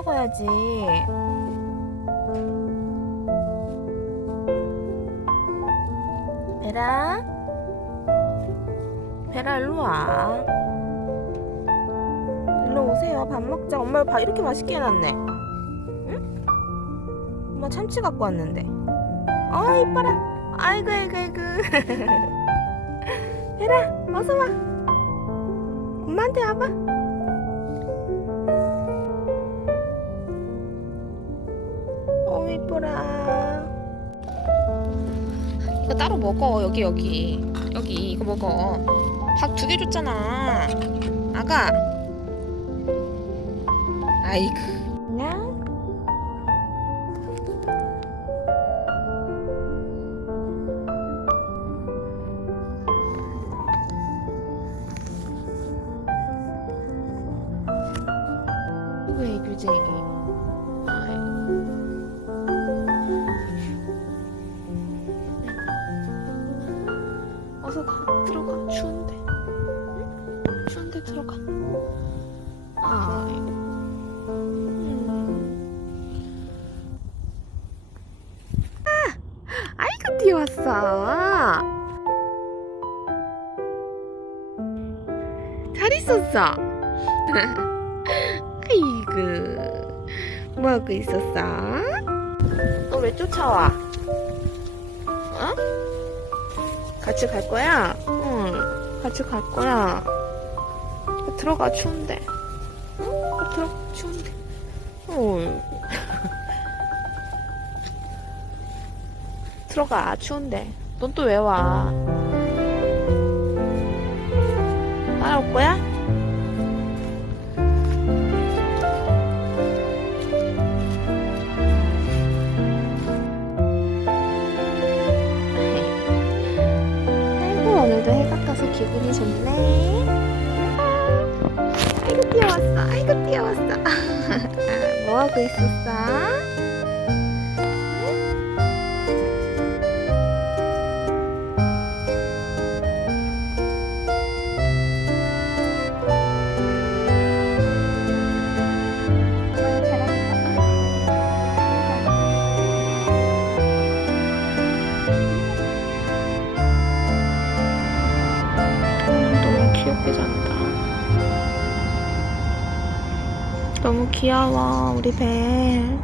먹어야지. 베라? 베라 일로 와. 일로 오세요. 밥 먹자. 엄마 밥 이렇게 맛있게 해놨네. 응? 엄마 참치 갖고 왔는데. 아 이뻐라. 아이고 아이고 아이고. 베라 어서 와. 엄마한테 와봐. 이뻐라. 이거 따로 먹어 여기 여기 여기 이거 먹어. 밥 두 개 줬잖아. 아가. 아이고. 뛰어왔어 잘 있었어 아이고 뭐 하고 있었어 너 왜 쫓아와 어? 같이 갈 거야? 응, 같이 갈 거야. 들어가, 추운데. 응? 들어가, 추운데. 어. 들어가, 추운데. 넌 또 왜 와? 따라올 거야? 아이고 오늘도 해가 떠서 기분이 좋네. 아이고 뛰어왔어. 아이고 뛰어왔어. 뭐 하고 있었어? 너무 귀여워, 우리 벨.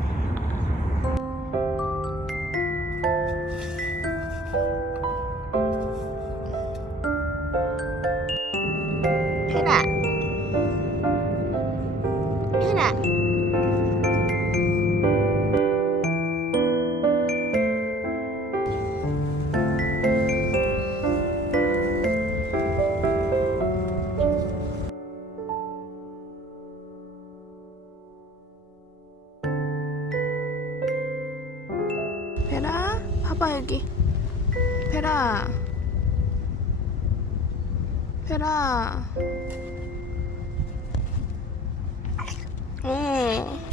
여기. 베라. 베라. 어.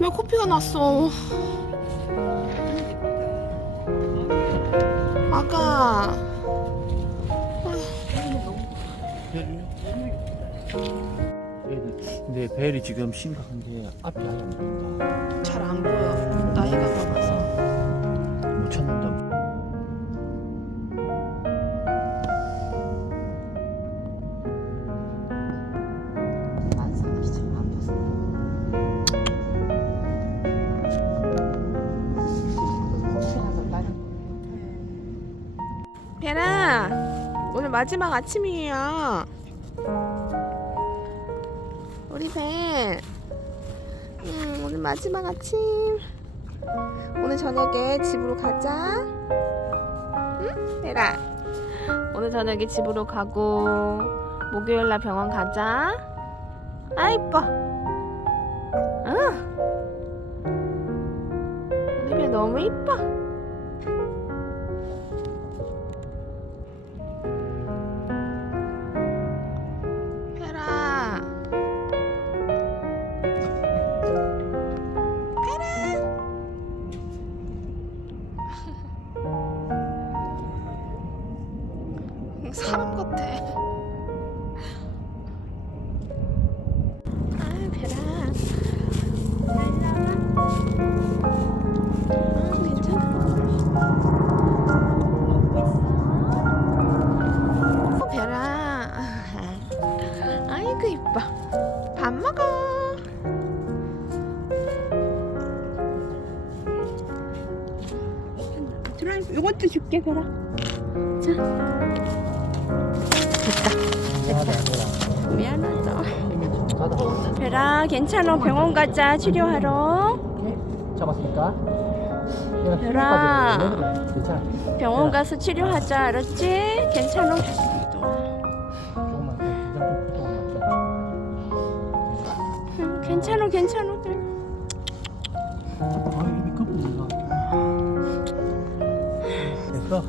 왜 코피가 났어? 아가. 근데 벨이 지금 심각한데 앞이 아예 안 보인다. 잘 안 보여. 나이가 많아 마지막 아침이에요. 우리 벤, 음, 오늘 마지막 아침. 오늘 저녁에 집으로 가자. 응? 베라. 오늘 저녁에 집으로 가고 목요일 날 병원 가자. 아 이뻐. 응. 우리 배 너무 이뻐. 사람 같아. 아, 베라. 아, 괜찮아. 어, 베라. 아 줄게 그라 미안하다. 베라 괜찮아 병원 가자 치료하러. 잡았으니까. 괜찮아. 병원 가서 치료하자 알았지? 괜찮아 괜찮아 괜찮아 아, 됐어.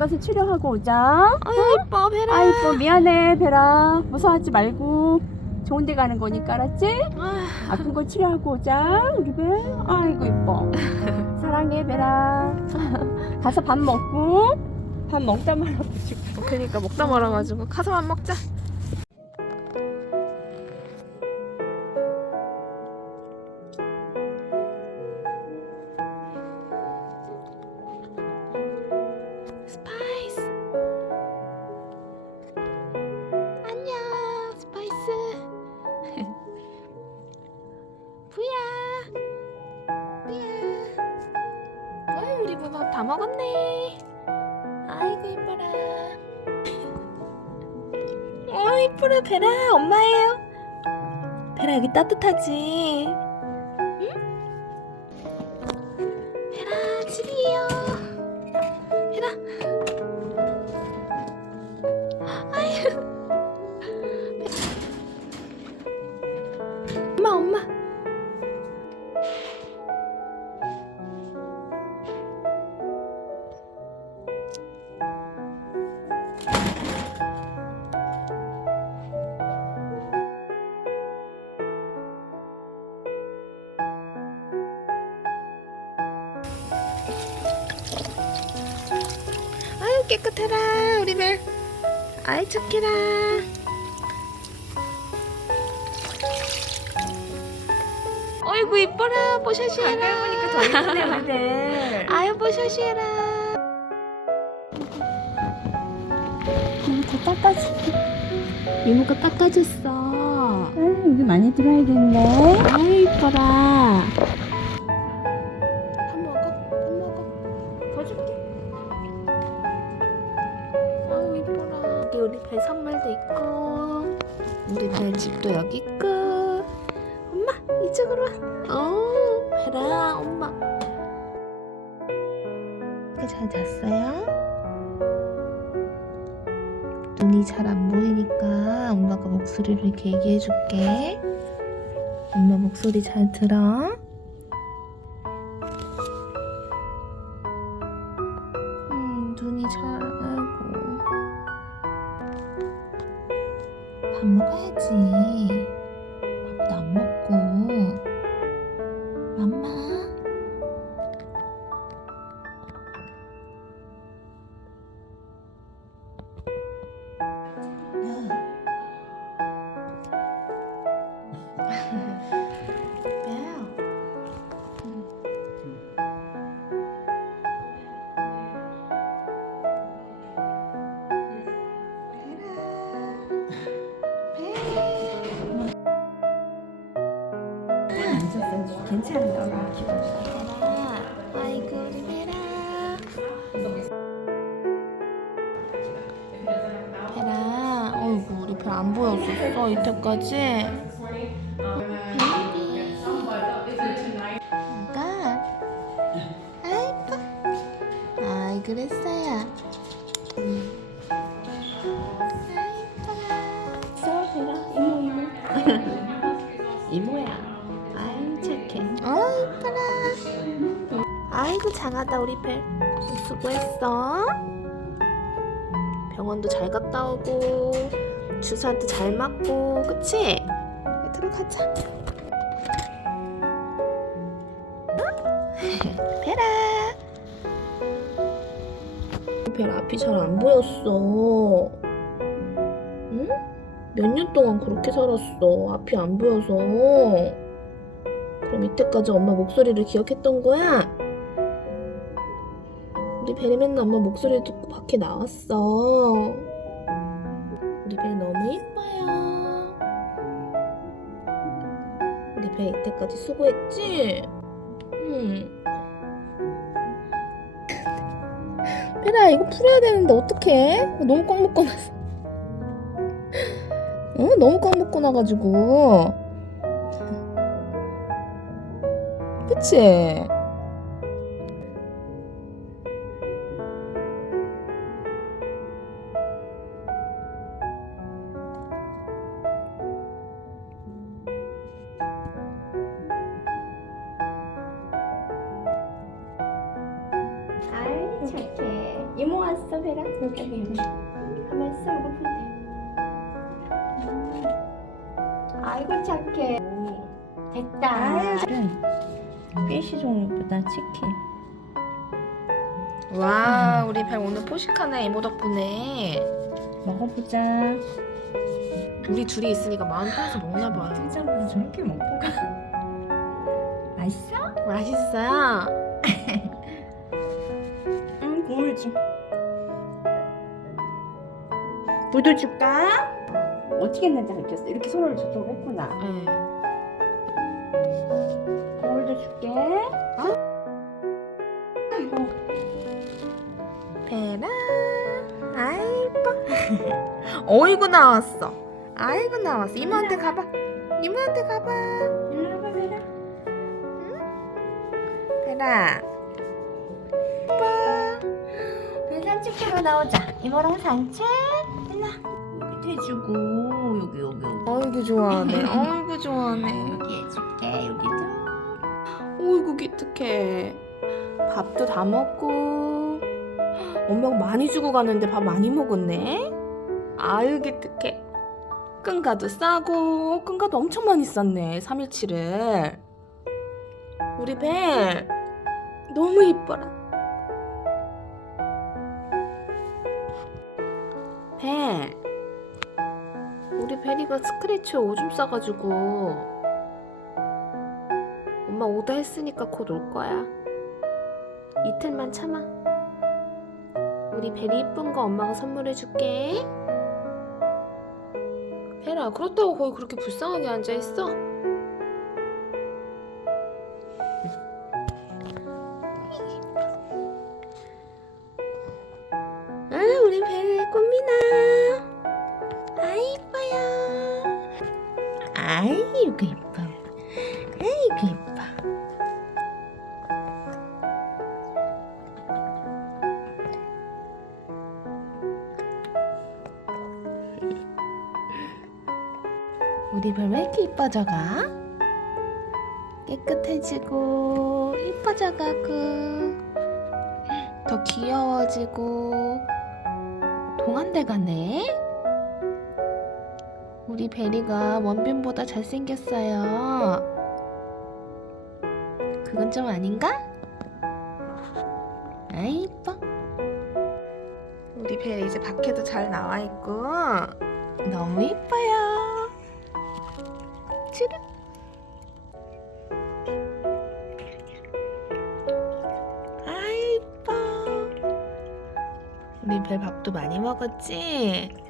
가서 치료하고 오자. 아유, 이뻐, 베라. 아이고 미안해 베라. 무서워하지 말고. 좋은 데 가는 거니까 알았지? 아, 아픈 거 치료하고 오자 우리 배. 아이고 이뻐. 사랑해 베라. 가서 밥 먹고. 밥 먹다 그니까 그러니까 먹다 말아가지고. 가서만 먹자. 우리 부밥 다 먹었네. 아이고 이뻐라. 어 이뻐라 베라 엄마예요. 베라 여기 따뜻하지? 아이 착해라. 어이구 이뻐라 뽀샤시해라. 보니까 더 예쁘네 배 아유 뽀샤시해라. 더 닦아줄게 이모가 닦아줬어. 아, 여기 많이 들어야겠네 아유 이뻐라. 있고 우리 배 집도 여기 있고. 엄마 이쪽으로 와. 어 해라 엄마. 잘 잤어요? 눈이 잘 안 보이니까 엄마가 목소리를 이렇게 얘기해 줄게. 엄마 목소리 잘 들어? 있었는지 괜찮더라 아이고 헤라. 베라, 어이구 우리 별 안 보였었어 이때까지. 어, 뭔가 어, 아이고. 아이 그랬어. 장하다 우리 별. 수고했어. 병원도 잘 갔다 오고 주사도 잘 맞고 그치? 네, 들어가자. 베라. 별 앞이 잘 안 보였어. 응? 몇 년 동안 그렇게 살았어. 앞이 안 보여서. 그럼 이때까지 엄마 목소리를 기억했던 거야? 우리 벨이 맨날 엄마 목소리 듣고 밖에 나왔어. 우리 벨 너무 예뻐요. 우리 벨 이때까지 수고했지? 응. 벨아 이거 풀어야 되는데 어떡해? 너무 꽉 묶어 놨어. 응? 너무 꽉 묶어 놔가지고. 그치? 왔어 베라 여기 이모 가만 있어 이거. 아이고 착해. 됐다. 피쉬 종류보다 치킨. 와 우리 별 오늘 포식하네 이모 덕분에. 먹어보자. 우리 둘이 있으니까 마음 편해서 먹나 봐요 뜨자마자 저렇게 먹고 가? 맛있어? 맛있어요? 응 국물 좀 물도 줄까? 어떻게 했는지 알겠어. 이렇게 손을 저쪽으로 했구나. 네. 국물도 줄게. 베라. 아이고. 어이구 나왔어. 아이고 나왔어. 이모한테 가봐. 이모한테 가봐. 일로 와봐 베라. 베라. 별 산책하러 나오자. 이모랑 산책 일로 와. 여기 대주고 여기 여기 여기. 어이구 좋아하네. 어이구 좋아하네. 여기 해줄게 여기도 어이구 기특해. 밥도 다 먹고. 엄마가 많이 주고 가는데 밥 많이 먹었네. 아유 기특해. 끈가도 싸고 끈가도 엄청 많이 쌌네 3일치를 우리 벨 너무 이뻐라 벨 우리 벨이가 스크래치에 오줌 싸가지고 엄마 오다 했으니까 곧 올 거야. 이틀만 참아. 우리 벨이 이쁜 거 엄마가 선물해 줄게. 벨아, 그렇다고 거기 그렇게 불쌍하게 앉아 있어? 아이고 이뻐. 아이고 이뻐. 우리 별 왜 이렇게 이뻐져가? 깨끗해지고 이뻐져가고 더 귀여워지고 동안돼 가네. 우리 베리가 원빈보다 잘생겼어요. 그건 좀 아닌가? 아이 이뻐. 우리 베리 이제 밖에도 잘 나와 있고 너무 이뻐요. 쭈르. 아이 이뻐. 우리 별 밥도 많이 먹었지?